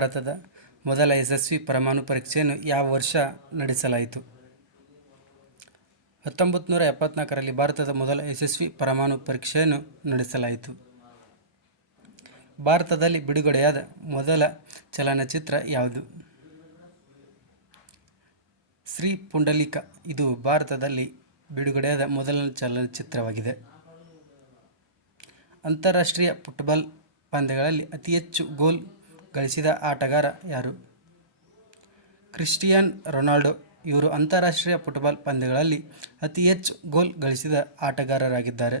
ಭಾರತದ ಮೊದಲ ಯಶಸ್ವಿ ಪರಮಾಣು ಪರೀಕ್ಷೆಯನ್ನು ಯಾವ ವರ್ಷ ನಡೆಸಲಾಯಿತು? 1974ರಲ್ಲಿ ಭಾರತದ ಮೊದಲ ಯಶಸ್ವಿ ಪರಮಾಣು ಪರೀಕ್ಷೆಯನ್ನು ನಡೆಸಲಾಯಿತು. ಭಾರತದಲ್ಲಿ ಬಿಡುಗಡೆಯಾದ ಮೊದಲ ಚಲನಚಿತ್ರ ಯಾವುದು? ಶ್ರೀ ಪುಂಡಲೀಕ. ಇದು ಭಾರತದಲ್ಲಿ ಬಿಡುಗಡೆಯಾದ ಮೊದಲ ಚಲನಚಿತ್ರವಾಗಿದೆ. ಅಂತಾರಾಷ್ಟ್ರೀಯ ಫುಟ್ಬಾಲ್ ಪಂದ್ಯಗಳಲ್ಲಿ ಅತಿ ಹೆಚ್ಚು ಗೋಲ್ ಗಳಿಸಿದ ಆಟಗಾರ ಯಾರು? Cristiano Ronaldo. ಇವರು ಅಂತಾರಾಷ್ಟ್ರೀಯ ಫುಟ್ಬಾಲ್ ಪಂದ್ಯಗಳಲ್ಲಿ ಅತಿ ಹೆಚ್ಚು ಗೋಲ್ ಗಳಿಸಿದ ಆಟಗಾರರಾಗಿದ್ದಾರೆ.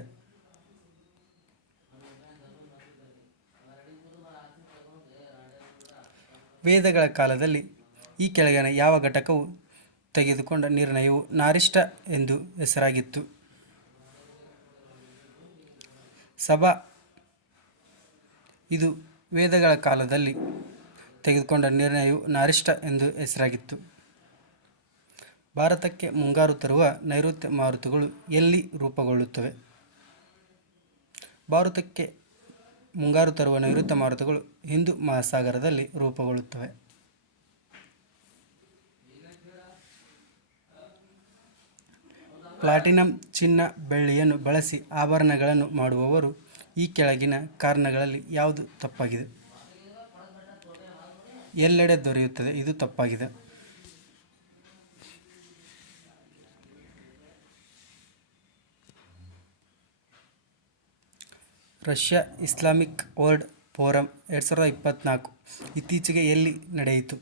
ವೇದಗಳ ಕಾಲದಲ್ಲಿ ಈ ಕೆಳಗಿನ ಯಾವ ಘಟಕವು ತೆಗೆದುಕೊಂಡ ನಿರ್ಣಯವು ನಾರಿಷ್ಟ ಎಂದು ಹೆಸರಾಗಿತ್ತು? ಸಭಾ. ಇದು ವೇದಗಳ ಕಾಲದಲ್ಲಿ ತೆಗೆದುಕೊಂಡ ನಿರ್ಣಯವು ನಾರಿಷ್ಟ ಎಂದು ಹೆಸರಾಗಿತ್ತು. ಭಾರತಕ್ಕೆ ಮುಂಗಾರು ತರುವ ನೈಋತ್ಯ ಮಾರುತಗಳು ಎಲ್ಲಿ ರೂಪುಗೊಳ್ಳುತ್ತವೆ? ಭಾರತಕ್ಕೆ ಮುಂಗಾರು ತರುವ ನೈಋತ್ಯ ಮಾರುತಗಳು ಹಿಂದೂ ಮಹಾಸಾಗರದಲ್ಲಿ ರೂಪುಗೊಳ್ಳುತ್ತವೆ. ಪ್ಲಾಟಿನಂ, ಚಿನ್ನ, ಬೆಳ್ಳಿಯನ್ನು ಬಳಸಿ ಆಭರಣಗಳನ್ನು ಮಾಡುವವರು ಈ ಕೆಳಗಿನ ಕಾರಣಗಳಲ್ಲಿ ಯಾವುದು ತಪ್ಪಾಗಿದೆ? ಎಲ್ಲೆಡೆ ದೊರೆಯುತ್ತದೆ. ಇದು ತಪ್ಪಾಗಿದೆ. ರಷ್ಯಾ ಇಸ್ಲಾಮಿಕ್ ವರ್ಲ್ಡ್ ಫೋರಂ 2024 ಇತ್ತೀಚೆಗೆ ಎಲ್ಲಿ ನಡೆಯಿತು?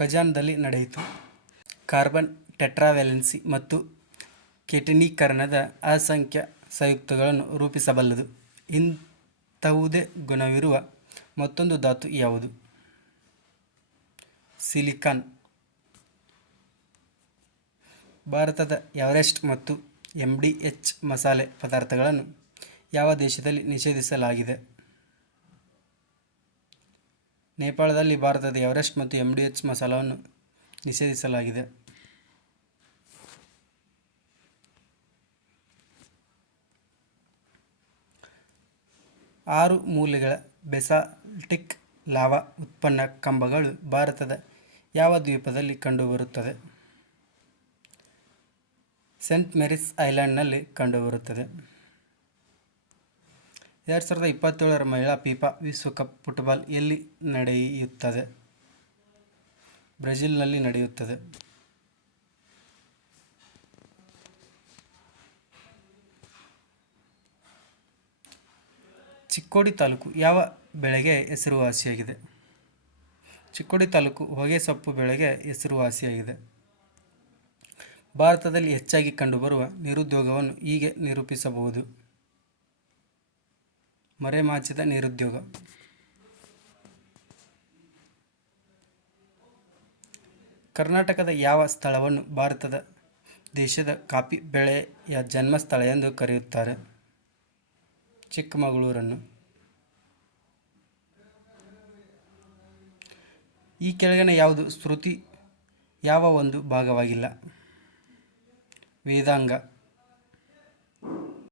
ಕಜಾನ್ದಲ್ಲಿ ನಡೆಯಿತು. ಕಾರ್ಬನ್ ಟೆಟ್ರಾವ್ಯಾಲೆನ್ಸಿ ಮತ್ತು ಕೆಟನೀಕರಣದ ಅಸಂಖ್ಯ ಸಂಯುಕ್ತಗಳನ್ನು ರೂಪಿಸಬಲ್ಲದು. ಇಂತಹುದೇ ಗುಣವಿರುವ ಮತ್ತೊಂದು ಧಾತು ಯಾವುದು? ಸಿಲಿಕಾನ್. ಭಾರತದ ಎವರೆಸ್ಟ್ ಮತ್ತು MDH ಮಸಾಲೆ ಪದಾರ್ಥಗಳನ್ನು ಯಾವ ದೇಶದಲ್ಲಿ ನಿಷೇಧಿಸಲಾಗಿದೆ? ನೇಪಾಳದಲ್ಲಿ ಭಾರತದ ಎವರೆಸ್ಟ್ ಮತ್ತು MDH ಮಸಾಲವನ್ನು ನಿಷೇಧಿಸಲಾಗಿದೆ. 6 ಮೂಲೆಗಳ ಬೆಸಾಲ್ಟಿಕ್ ಲಾವಾ ಉತ್ಪನ್ನ ಕಂಬಗಳು ಭಾರತದ ಯಾವ ದ್ವೀಪದಲ್ಲಿ ಕಂಡುಬರುತ್ತದೆ? ಸೇಂಟ್ ಮೇರಿಸ್ ಐಲ್ಯಾಂಡ್ನಲ್ಲಿ ಕಂಡುಬರುತ್ತದೆ. 2027 ಮಹಿಳಾ ಫಿಫಾ ವಿಶ್ವಕಪ್ ಫುಟ್ಬಾಲ್ ಎಲ್ಲಿ ನಡೆಯುತ್ತದೆ? ಬ್ರೆಜಿಲ್ನಲ್ಲಿ ನಡೆಯುತ್ತದೆ. ಚಿಕ್ಕೋಡಿ ತಾಲೂಕು ಯಾವ ಬೆಳೆಗೆ ಹೆಸರುವಾಸಿಯಾಗಿದೆ? ಚಿಕ್ಕೋಡಿ ತಾಲೂಕು ಹೊಗೆಸೊಪ್ಪು ಬೆಳೆಗೆ ಹೆಸರುವಾಸಿಯಾಗಿದೆ. ಭಾರತದಲ್ಲಿ ಹೆಚ್ಚಾಗಿ ಕಂಡುಬರುವ ನಿರುದ್ಯೋಗವನ್ನು ಹೀಗೆ ನಿರೂಪಿಸಬಹುದು. ಮರೆಮಾಚಿದ ನಿರುದ್ಯೋಗ. ಕರ್ನಾಟಕದ ಯಾವ ಸ್ಥಳವನ್ನು ಭಾರತದ ದೇಶದ ಕಾಫಿ ಬೆಳೆಯ ಜನ್ಮಸ್ಥಳ ಎಂದು ಕರೆಯುತ್ತಾರೆ? ಚಿಕ್ಕಮಗಳೂರನ್ನು. ಈ ಕೆಳಗಿನ ಯಾವುದು ಶ್ರುತಿ ಯಾವ ಒಂದು ಭಾಗವಾಗಿಲ್ಲ? ವೇದಾಂಗ.